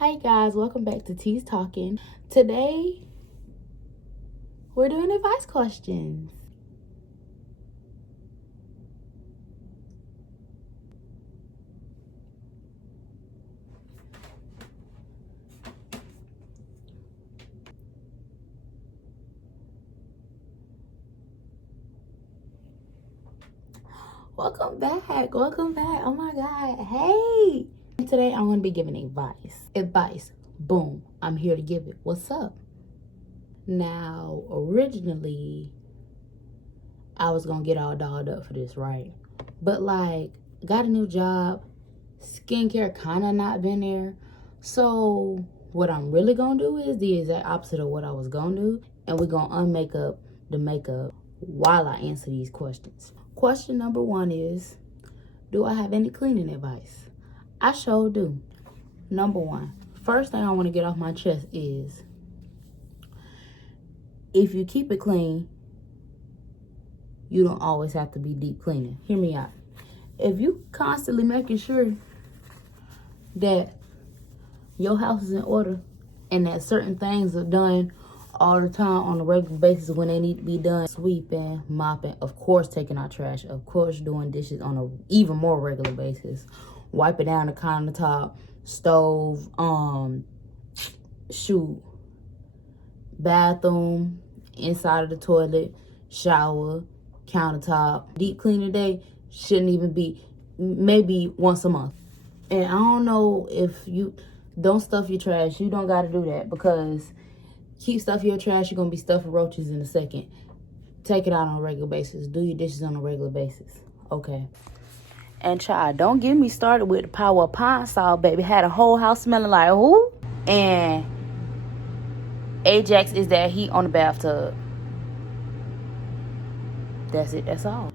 Hi guys, welcome back to T's Talking. Today, we're doing advice questions. Welcome back. Oh my God. Hey. Today, I'm going to be giving advice. Boom. I'm here to give it. What's up? Now, originally, I was going to get all dolled up for this, right? But got a new job. Skincare kind of not been there. So what I'm really going to do is the exact opposite of what I was going to do. And we're going to unmakeup the makeup while I answer these questions. Question number 1 is, do I have any cleaning advice? I sure do. Number 1, first thing I want to get off my chest is, if you keep it clean, you don't always have to be deep cleaning. Hear me out. If you constantly making sure that your house is in order and that certain things are done all the time on a regular basis when they need to be done, sweeping, mopping, of course taking out trash, of course doing dishes on a even more regular basis, wiping down the countertop, stove, bathroom, inside of the toilet, shower, countertop. Deep clean a day shouldn't even be, maybe once a month. And I don't know if you don't stuff your trash. You don't got to do that, because keep stuffing your trash, you're going to be stuffing roaches in a second. Take it out on a regular basis. Do your dishes on a regular basis. Okay. And child, don't get me started with the power of pine sol, baby. Had a whole house smelling like who? And Ajax is that heat on the bathtub. That's it. That's all.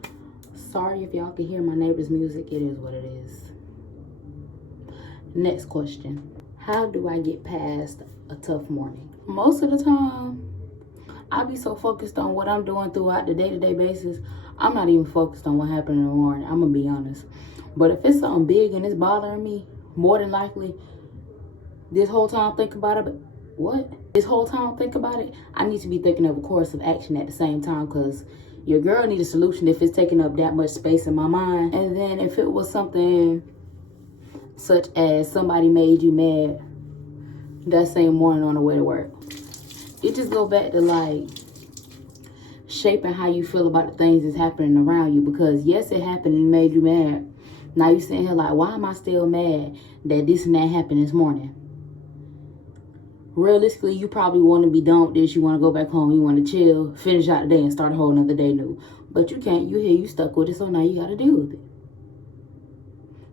Sorry if y'all can hear my neighbor's music. It is what it is. Next question. How do I get past a tough morning? Most of the time, I be so focused on what I'm doing throughout the day-to-day basis, I'm not even focused on what happened in the morning. I'm going to be honest. But if it's something big and it's bothering me, more than likely, this whole time think about it, I need to be thinking of a course of action at the same time, because your girl needs a solution if it's taking up that much space in my mind. And then if it was something such as somebody made you mad that same morning on the way to work, it just go back to shaping how you feel about the things that's happening around you. Because yes, it happened and made you mad. Now you sitting here why am I still mad that this and that happened this morning? Realistically, you probably want to be done with this. You want to go back home. You want to chill, finish out the day, and start a whole nother day new. But you can't. You stuck with it, so now you got to deal with it.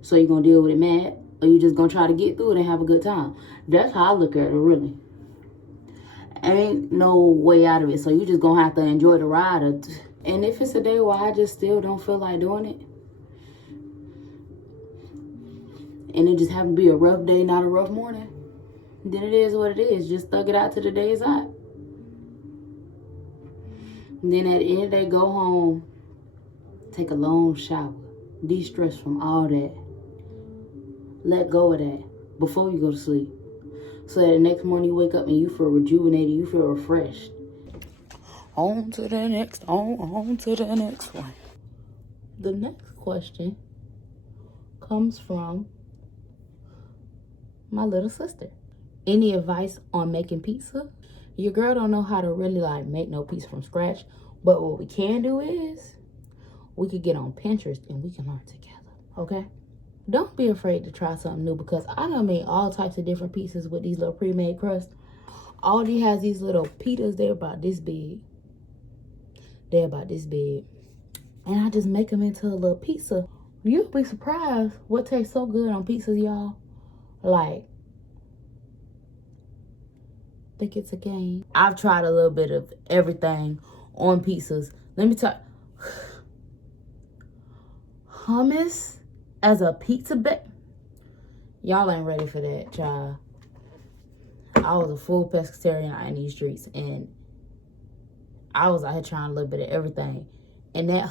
So you going to deal with it mad, or you just going to try to get through it and have a good time? That's how I look at it, really. Ain't no way out of it, so you just going to have to enjoy the ride. And if it's a day where I just still don't feel like doing it, and it just happened to be a rough day, not a rough morning, then it is what it is. Just thug it out till the day is out. And then at the end of the day, go home, take a long shower, de-stress from all that. Let go of that before you go to sleep, so that the next morning you wake up and you feel rejuvenated, you feel refreshed. On to the next one. The next question comes from my little sister. Any advice on making pizza? Your girl don't know how to really make no pizza from scratch, but what we can do is we could get on Pinterest and we can learn together, okay? Don't be afraid to try something new, because I done made all types of different pizzas with these little pre-made crusts. Aldi has these little pitas. They're about this big. And I just make them into a little pizza. You'll be surprised what tastes so good on pizzas, y'all. Think it's a game. I've tried a little bit of everything on pizzas. Let me tell you, hummus as a pizza bake, y'all ain't ready for that, child. I was a full pescatarian out in these streets, and I was out here trying a little bit of everything. And that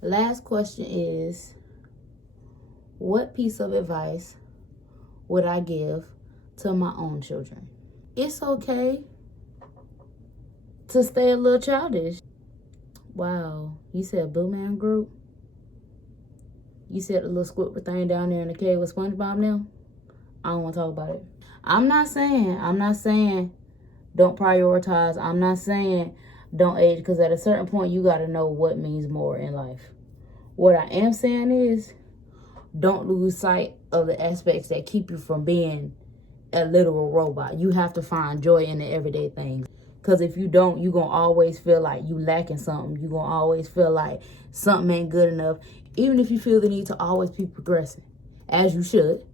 last question is, what piece of advice would I give to my own children? It's okay to stay a little childish. Wow, you said Blue Man Group? You said the little squidward thing down there in the cave with SpongeBob now? I don't want to talk about it. I'm not saying don't prioritize. I'm not saying don't age, because at a certain point you got to know what means more in life. What I am saying is don't lose sight of the aspects that keep you from being a literal robot. You have to find joy in the everyday things. Because if you don't, you're going to always feel like you lacking something. You're going to always feel like something ain't good enough. Even if you feel the need to always be progressing. As you should.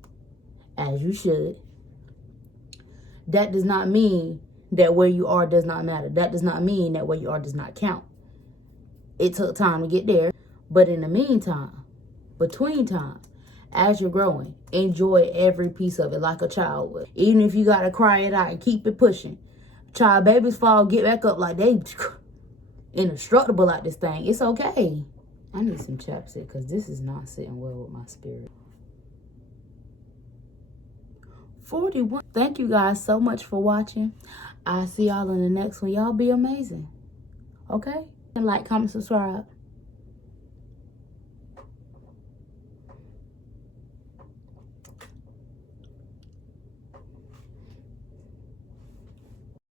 As you should. That does not mean that where you are does not matter. That does not mean that where you are does not count. It took time to get there. But in the meantime, between time, as you're growing, enjoy every piece of it like a child would. Even if you got to cry it out and keep it pushing. Child babies fall, get back up like they indestructible like this thing. It's okay. I need some chapstick because this is not sitting well with my spirit. 41. Thank you guys so much for watching. I'll see y'all in the next one. Y'all be amazing. Okay? And like, comment, subscribe.